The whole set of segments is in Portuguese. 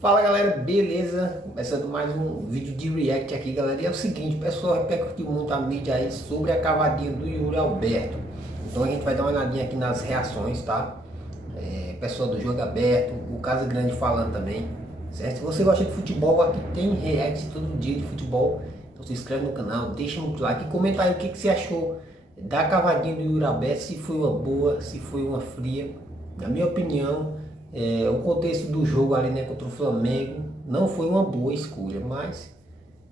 Fala galera, beleza? Começando mais um vídeo de react aqui, galera. E é o seguinte, o pessoal repercutiu muito a mídia aí sobre a cavadinha do Yuri Alberto. Então a gente vai dar uma olhadinha aqui nas reações, tá? Pessoal do Jogo Aberto, o Casa Grande falando também, certo? Se você gosta de futebol, aqui tem react todo dia de futebol. Então se inscreve no canal, deixa um like e comenta aí o que você achou da cavadinha do Yuri Alberto. Se foi uma boa, se foi uma fria. Na minha opinião, o contexto do jogo ali, né, contra o Flamengo não foi uma boa escolha, mas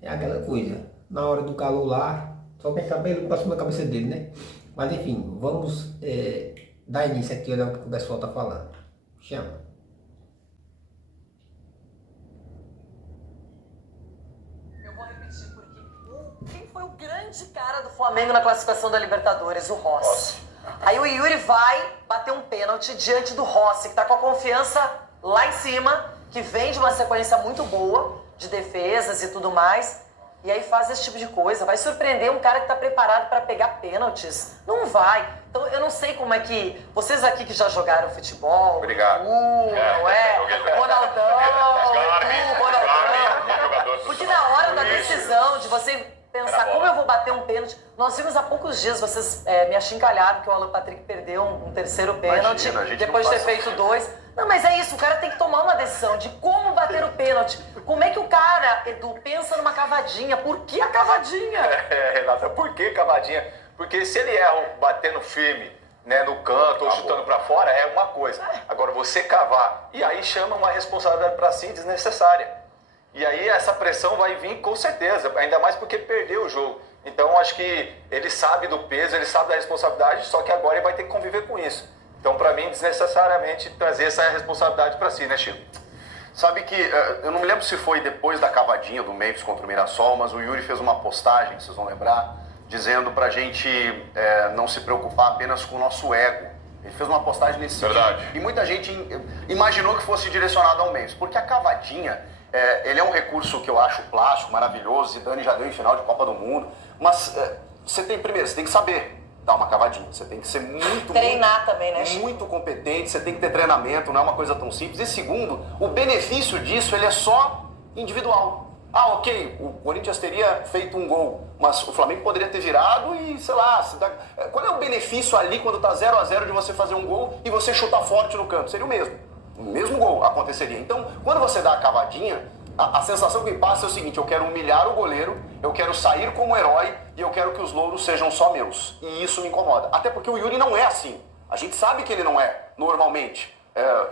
é aquela coisa, na hora do calor lá, só quem sabe ele passou na cabeça dele, né? Mas enfim, vamos dar início aqui, olhar o que o pessoal tá falando. Chama. Eu vou repetir porque quem foi o grande cara do Flamengo na classificação da Libertadores? O Rossi. Aí o Yuri vai bater um pênalti diante do Rossi, que tá com a confiança lá em cima, que vem de uma sequência muito boa de defesas e tudo mais, e aí faz esse tipo de coisa. Vai surpreender um cara que tá preparado para pegar pênaltis? Não vai. Então eu não sei como é que... Vocês aqui que já jogaram futebol... Obrigado. Não é? Ronaldão, Ronaldão. Porque na hora da decisão de você pensar como eu vou bater um pênalti, nós vimos há poucos dias, vocês me achincalharam que o Alan Patrick perdeu um terceiro pênalti, depois de ter feito dois. Não, mas é isso, o cara tem que tomar uma decisão de como bater o pênalti. Como é que o cara, Edu, pensa numa cavadinha? Por que a cavadinha? Renata, por que cavadinha? Porque se ele erra batendo firme, né, no canto ou chutando pra fora, é uma coisa. Agora, você cavar, e aí chama uma responsabilidade pra si desnecessária. E aí essa pressão vai vir com certeza, ainda mais porque perdeu o jogo. Então acho que ele sabe do peso, ele sabe da responsabilidade, só que agora ele vai ter que conviver com isso. Então para mim, desnecessariamente trazer essa responsabilidade para si, né, Chico? Sabe que, eu não me lembro se foi depois da cavadinha do Memphis contra o Mirassol, mas o Yuri fez uma postagem, vocês vão lembrar, dizendo pra gente não se preocupar apenas com o nosso ego. Ele fez uma postagem nesse Verdade. sentido. E muita gente imaginou que fosse direcionado ao Memphis, porque a cavadinha... ele é um recurso que eu acho plástico, maravilhoso. Zidane já deu em final de Copa do Mundo. Mas você tem que saber dar uma cavadinha. Você tem que ser Treinar também, né? muito competente. Você tem que ter treinamento, não é uma coisa tão simples. E segundo, o benefício disso ele é só individual. Ah, ok, o Corinthians teria feito um gol, mas o Flamengo poderia ter virado e, sei lá, qual é o benefício ali quando tá 0-0 de você fazer um gol e você chutar forte no canto? Seria o mesmo gol aconteceria. Então, quando você dá a cavadinha, a sensação que passa é o seguinte: eu quero humilhar o goleiro, eu quero sair como herói e eu quero que os louros sejam só meus. E isso me incomoda. Até porque o Yuri não é assim. A gente sabe que ele não é, normalmente.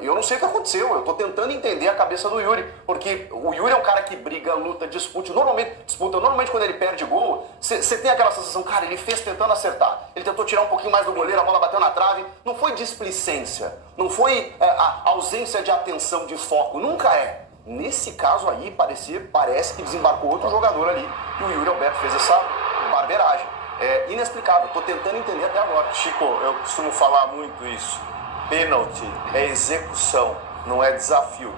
Eu não sei o que aconteceu, eu tô tentando entender a cabeça do Yuri, porque o Yuri é um cara que briga, luta, disputa. Normalmente quando ele perde gol, você tem aquela sensação, cara, ele fez tentando acertar. Ele tentou tirar um pouquinho mais do goleiro, a bola bateu na trave. Não foi displicência, não foi a ausência de atenção, de foco, nunca é. Nesse caso aí, parece que desembarcou outro jogador ali, e o Yuri Alberto fez essa barbeiragem. É inexplicável, tô tentando entender até agora. Chico, eu costumo falar muito isso. Pênalti é execução, não é desafio.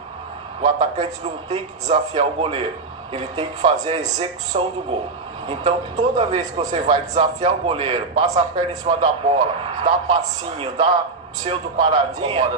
O atacante não tem que desafiar o goleiro, ele tem que fazer a execução do gol. Então, toda vez que você vai desafiar o goleiro, passa a perna em cima da bola, dá passinho, dá pseudo paradinha,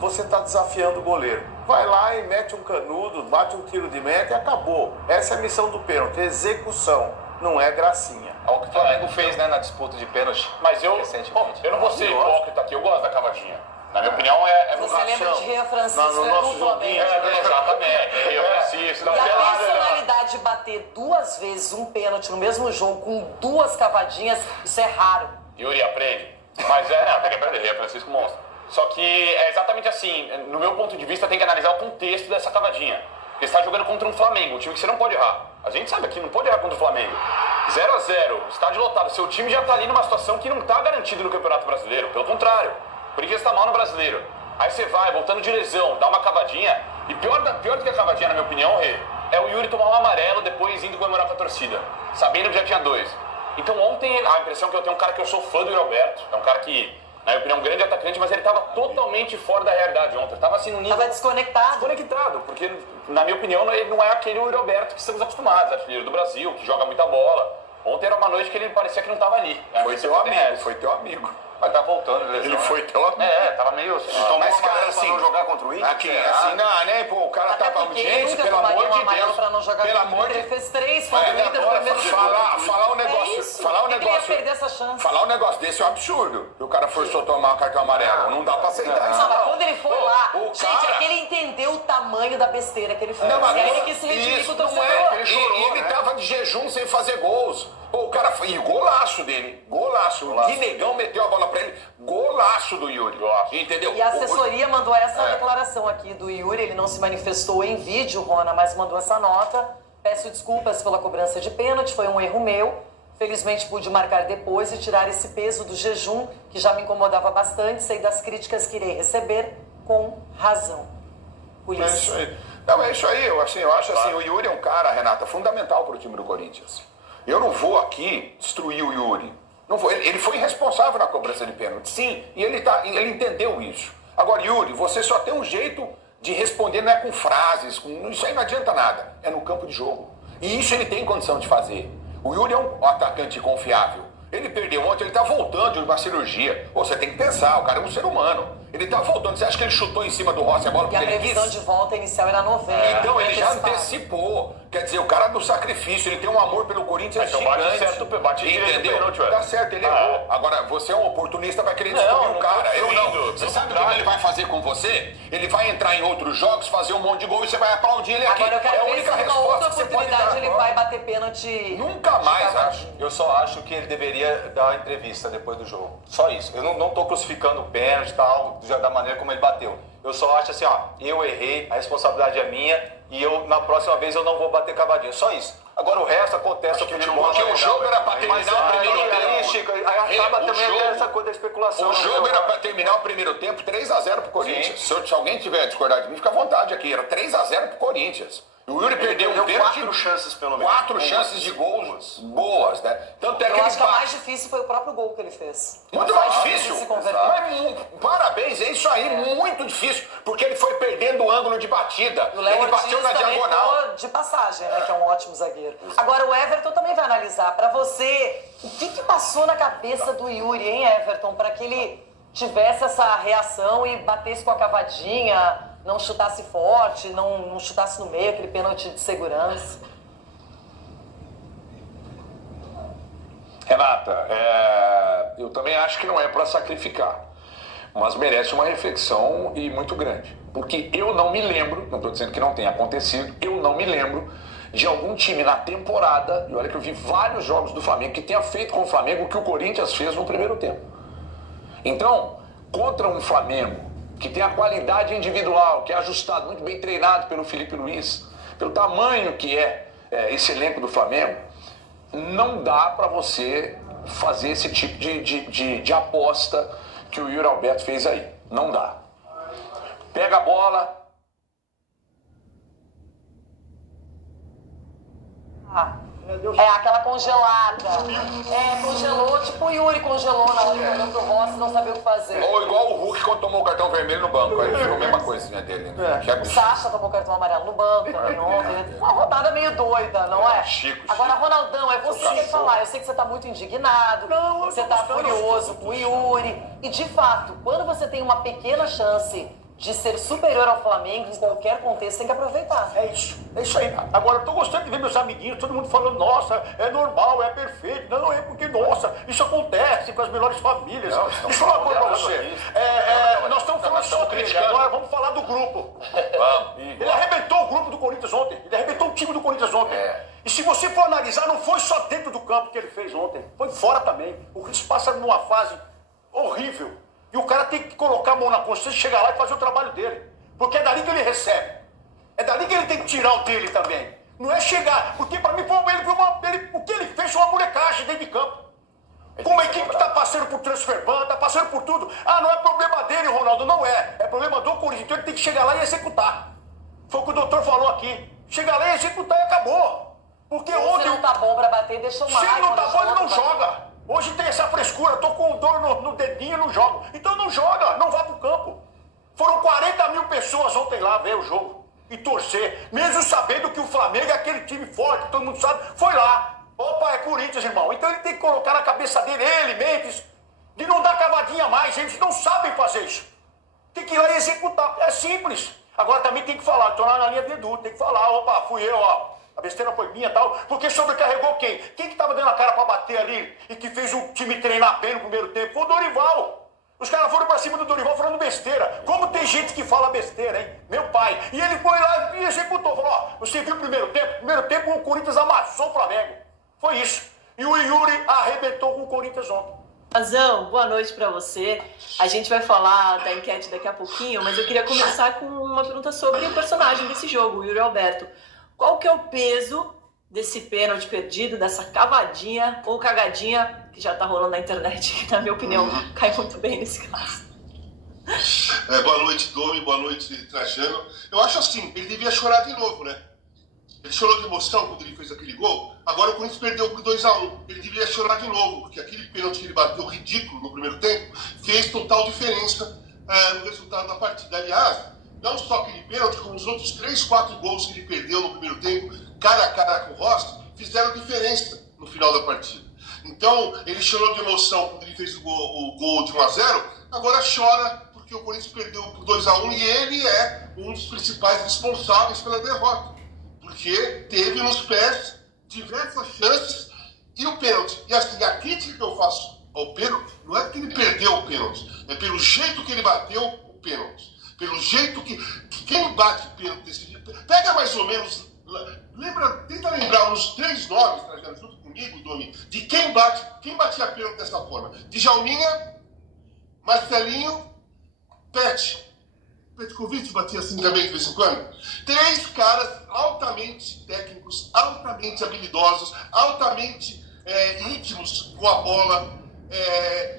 você está desafiando o goleiro. Vai lá e mete um canudo, bate um tiro de meta e acabou. Essa é a missão do pênalti, execução, não é gracinha. É o que o Flamengo fez, né, na disputa de pênalti. Mas eu não vou ser hipócrita aqui, eu gosto da cavadinha. Na minha opinião, é Você lembra de Ria Francisco no nosso joguinho, exatamente. Rio Francisco, E a personalidade de bater duas vezes um pênalti no mesmo jogo com duas cavadinhas, isso é raro. Yuri aprende. Mas tem que aprender, Rio Francisco monstro. Só que é exatamente assim, no meu ponto de vista, tem que analisar o contexto dessa cavadinha. Porque você está jogando contra um Flamengo, um time que você não pode errar. A gente sabe aqui, não pode errar contra o Flamengo. 0-0, estádio lotado, seu time já está ali numa situação que não está garantido no Campeonato Brasileiro. Pelo contrário. O Corinthians está mal no Brasileiro. Aí você vai, voltando de lesão, dá uma cavadinha. E pior do que a cavadinha, na minha opinião, Rê, é o Yuri tomar um amarelo depois indo comemorar com a torcida, sabendo que já tinha dois. Então ontem, a impressão que eu tenho é um cara que eu sou fã do Yuri Alberto. É um cara que, na minha opinião, é um grande atacante, mas ele estava totalmente fora da realidade ontem. Estava assim no nível... Tava desconectado. Desconectado, porque, na minha opinião, ele não é aquele Yuri Alberto que estamos acostumados, artilheiro do Brasil, que joga muita bola. Ontem era uma noite que ele parecia que não estava ali. Foi teu amigo. Mas tá voltando de lesão. Ele foi tão... Tava meio... Mas, cara, assim, não jogar contra o Inter? assim, não, né, pô, o cara tá pra porque audiência, ele nunca pelo tomaria amor um de amarelo Deus. pra não jogar Pelo contra o amor Inter. de Ele fez 3 contra o Inter no agora, primeiro jogo. falar um negócio, É isso. falar um Ele ia negócio, perder essa chance. falar um negócio desse é um absurdo. O cara forçou a tomar um cartão amarelo. Não dá pra aceitar isso. Não, mas quando ele foi lá, o gente, cara- é que ele entendeu o tamanho da besteira que ele fez. Não, mas e aí ele quis se redimir isso com o não torcedor. é. Ele tava de jejum sem fazer gols. Pô, o cara foi. E golaço dele. Golaço. O Guinegão meteu a bola pra ele. Golaço do Yuri. Entendeu? E a assessoria mandou essa declaração aqui do Yuri. Ele não se manifestou em vídeo, Rona, mas mandou essa nota. Peço desculpas pela cobrança de pênalti, foi um erro meu. Felizmente pude marcar depois e tirar esse peso do jejum, que já me incomodava bastante. Sei das críticas que irei receber com razão. Por É isso aí. Não, é isso aí. Eu acho assim, o Yuri é um cara, Renata, fundamental pro time do Corinthians. Eu não vou aqui destruir o Yuri. Não vou. Ele foi responsável na cobrança de pênalti. Sim, e ele entendeu isso. Agora, Yuri, você só tem um jeito de responder, não é com frases, isso aí não adianta nada. É no campo de jogo. E isso ele tem condição de fazer. O Yuri é um atacante confiável. Ele perdeu ontem, ele tá voltando de uma cirurgia. Pô, você tem que pensar, o cara é um ser humano. Ele tá voltando. Você acha que ele chutou em cima do Rossi a bola E porque a ele previsão quis? de volta inicial era 90. Então ele já antecipado. antecipou. Quer dizer, o cara do sacrifício, ele tem um amor pelo Corinthians Então gigante. bate certo, bate direito o entendeu? pênalti, velho. Tá certo, ele errou. Agora, você é um oportunista, vai querer destruir Não, o não cara. tô Eu não. destruindo, Você pelo sabe o que contrário. ele vai fazer com você? Ele vai entrar em outros jogos, fazer um monte de gol e você vai aplaudir ele aqui. Agora eu É quero a ver única se numa resposta outra que você pode oportunidade dar. ele vai bater pênalti. Nunca mais, de acho. Eu só acho que ele deveria dar uma entrevista depois do jogo. Só isso. Eu não tô crucificando o pênalti e tal, da maneira como ele bateu. Eu só acho assim, ó, eu errei, a responsabilidade é minha e na próxima vez eu não vou bater cavadinha. Só isso. Agora o resto acontece o futebol. Porque o jogo era pra terminar Mas o primeiro aí, tempo. Chico, aí acaba O também jogo- essa coisa da especulação. O né? jogo era pra terminar o primeiro tempo 3-0 pro Corinthians. Se alguém tiver a discordar de mim, fica à vontade aqui. Era 3-0 pro Corinthians. O Yuri perdeu um perdeu pênalti. 4 chances, pelo menos. 4 chances de gols boas, né? Tanto é que Eu ele acho que a bate. mais difícil foi o próprio gol que ele fez. Muito mais mais difícil. de se converter. Mas, parabéns, é isso aí, muito difícil. Porque ele foi perdendo o ângulo de batida. E o Léo Ele Ortiz bateu na também diagonal. ficou de passagem, né? Que é um ótimo zagueiro. Agora o Everton também vai analisar. Pra você, o que passou na cabeça do Yuri, hein, Everton? Pra que ele tivesse essa reação e batesse com a cavadinha, não chutasse forte, não chutasse no meio, aquele pênalti de segurança. Renata, eu também acho que não é para sacrificar, mas merece uma reflexão e muito grande. Porque eu não me lembro, não estou dizendo que não tenha acontecido, eu não me lembro de algum time na temporada, e olha que eu vi vários jogos do Flamengo, que tenha feito com o Flamengo o que o Corinthians fez no primeiro tempo. Então, contra um Flamengo que tem a qualidade individual, que é ajustado, muito bem treinado pelo Felipe Luiz, pelo tamanho que é esse elenco do Flamengo, não dá para você fazer esse tipo de aposta que o Yuri Alberto fez aí. Não dá. Pega a bola. Aquela congelada. Congelou, tipo o Yuri congelou na hora que olhou pro Rossi e não sabia o que fazer. Ou igual o Hulk quando tomou o cartão vermelho no banco. Aí ficou a mesma coisinha dele. Né? Que O absurdo. Sacha tomou cartão amarelo no banco também ontem. Uma rodada meio doida, não é? Chico. Agora, Ronaldão, é você que falar. Eu sei que você tá muito indignado, você tá furioso com o Yuri. E, de fato, quando você tem uma pequena chance de ser superior ao Flamengo em qualquer contexto, tem que aproveitar. É isso aí. Agora, eu tô gostando de ver meus amiguinhos, todo mundo falando, nossa, é normal, é perfeito. Não, é porque, nossa, isso acontece com as melhores famílias. Não, Deixa eu falar uma coisa pra você. Nós estamos falando só dele, criticando. agora vamos falar do grupo. Vamos. Ele arrebentou o grupo do Corinthians ontem. Ele arrebentou o time do Corinthians ontem. E se você for analisar, não foi só dentro do campo que ele fez ontem. Foi fora também. O Corinthians passa numa fase horrível. E o cara tem que colocar a mão na consciência, chegar lá e fazer o trabalho dele. Porque é dali que ele recebe. É dali que ele tem que tirar o dele também. Não é chegar. Porque pra mim, o que ele fez foi uma molecagem dentro de campo. Com uma equipe que tá passando por transfer ban, tá passando por tudo. Não é problema dele, Ronaldo, não é. É problema do Corinthians. Então ele tem que chegar lá e executar. Foi o que o doutor falou aqui. Chegar lá e executar e acabou. Porque Se ontem... não tá bom pra bater, deixa o Se Michael. ele não tá deixa bom, ele outro não bater. joga. Hoje tem essa frescura, tô com dor no dedinho e não jogo. Então não joga, não vá pro campo. Foram 40 mil pessoas ontem lá ver o jogo e torcer. Mesmo sabendo que o Flamengo é aquele time forte, todo mundo sabe, foi lá. Opa, é Corinthians, irmão. Então ele tem que colocar na cabeça dele, Mendes, de não dar cavadinha mais. Eles não sabem fazer isso. Tem que ir lá e executar. É simples. Agora também tem que falar, tô lá na linha do Edu, tem que falar, opa, fui eu, ó. A besteira foi minha e tal, porque sobrecarregou quem? Quem que tava dando a cara pra bater ali e que fez o time treinar bem no primeiro tempo? Foi o Dorival. Os caras foram pra cima do Dorival falando besteira. Como tem gente que fala besteira, hein? Meu pai. E ele foi lá e executou. Falou, ó, você viu o primeiro tempo? Primeiro tempo o Corinthians amassou o Flamengo. Foi isso. E o Yuri arrebentou com o Corinthians ontem. Razão, boa noite pra você. A gente vai falar da enquete daqui a pouquinho, mas eu queria começar com uma pergunta sobre o personagem desse jogo, o Yuri Alberto. Qual que é o peso desse pênalti perdido, dessa cavadinha ou cagadinha que já tá rolando na internet, que na minha opinião cai muito bem nesse caso? Boa noite, Domi, boa noite, Trajano. Eu acho assim, ele devia chorar de novo, né? Ele chorou de emoção quando ele fez aquele gol. Agora o Corinthians perdeu por 2-1. Ele devia chorar de novo, porque aquele pênalti que ele bateu ridículo no primeiro tempo fez total diferença no resultado da partida. Aliás, não só aquele pênalti, como os outros 3, 4 gols que ele perdeu no primeiro tempo, cara a cara com o Rossi, fizeram diferença no final da partida. Então, ele chorou de emoção quando ele fez o gol de 1-0, agora chora porque o Corinthians perdeu por 2-1 e ele é um dos principais responsáveis pela derrota. Porque teve nos pés diversas chances e o pênalti. E assim, a crítica que eu faço ao pênalti não é porque ele perdeu o pênalti, é pelo jeito que ele bateu o pênalti. Pelo jeito que quem bate pênalti desse jeito. Pega mais ou menos. Tenta lembrar uns 3 nomes, Trajano, junto comigo, Domi, de quem batia pênalti dessa forma. Djalminha, Marcelinho, Petkovic batia assim também de vez em quando. 3 caras altamente técnicos, altamente habilidosos, altamente íntimos com a bola,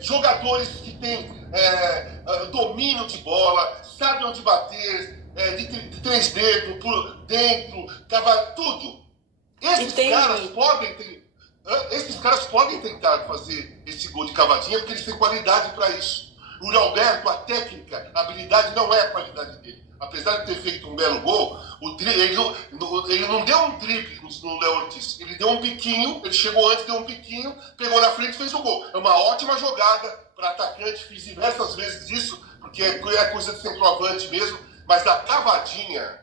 jogadores que têm domínio de bola, sabem onde bater, de 3 dedos, por dentro, cavar tudo. Esses caras podem tentar fazer esse gol de cavadinha porque eles têm qualidade para isso. O Yuri Alberto, a técnica, a habilidade não é a qualidade dele. Apesar de ter feito um belo gol, ele não deu um drible no Léo Ortiz. Ele deu um biquinho, ele chegou antes, deu um biquinho, pegou na frente e fez o gol. É uma ótima jogada para atacante, fiz diversas vezes isso, porque é coisa de centroavante mesmo. Mas a cavadinha,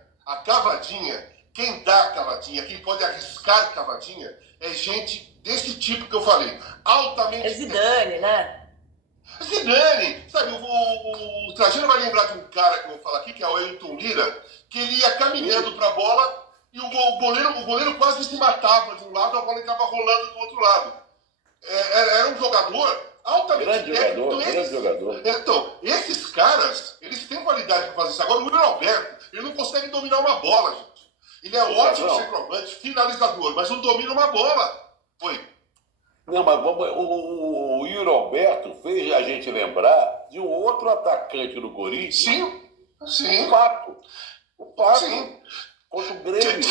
quem dá a cavadinha, quem pode arriscar a cavadinha, é gente desse tipo que eu falei. Altamente... É Zidane, né? Zidane, sabe, o Trajano vai lembrar de um cara que eu vou falar aqui, que é o Ailton Lira, que ele ia caminhando para a bola e o goleiro quase se matava de um lado, a bola estava rolando do outro lado. Era um jogador altamente técnico. Grande jogador. Então, esses caras, eles têm qualidade para fazer isso. Agora, o Yuri Alberto, ele não consegue dominar uma bola, gente. Ele é ótimo centroavante, finalizador, mas não domina uma bola. Não, mas o Yuri Alberto fez a gente lembrar de um outro atacante do Corinthians. Sim. O Pato. Sim. Contra o Grêmio.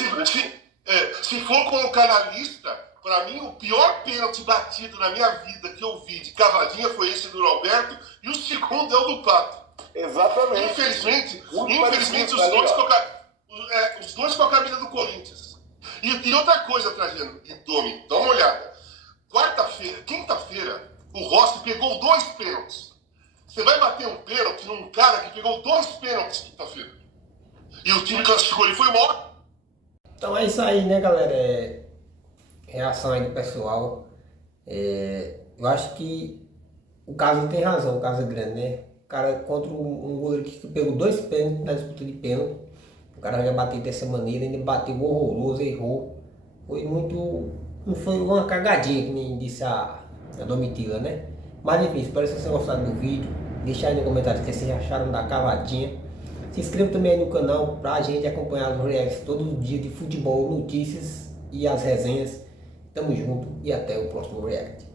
Se for colocar na lista, para mim, o pior pênalti batido na minha vida que eu vi de cavadinha foi esse do Yuri Alberto e o segundo é o do Pato. Exatamente. Infelizmente os dois com a camisa do Corinthians. E outra coisa, Trajano, Domi, dá uma olhada. Quinta-feira, o Rossi pegou 2 pênaltis. Você vai bater um pênalti num cara que pegou 2 pênaltis quinta-feira. E o time classificou, ele foi embora. Então é isso aí, né, galera? Reação aí do pessoal. Eu acho que o caso tem razão, o caso é grande, né? O cara contra um goleiro que pegou 2 pênaltis na disputa de pênalti. O cara já bateu dessa maneira, ele bateu horroroso, errou. Foi muito... Não foi uma cagadinha, que nem disse a Domitila, né? Mas enfim, espero que vocês tenham gostado do vídeo. Deixa aí no comentário o que vocês acharam da cavadinha. Se inscreva também aí no canal pra gente acompanhar os reacts todo dia de futebol, notícias e as resenhas. Tamo junto e até o próximo react.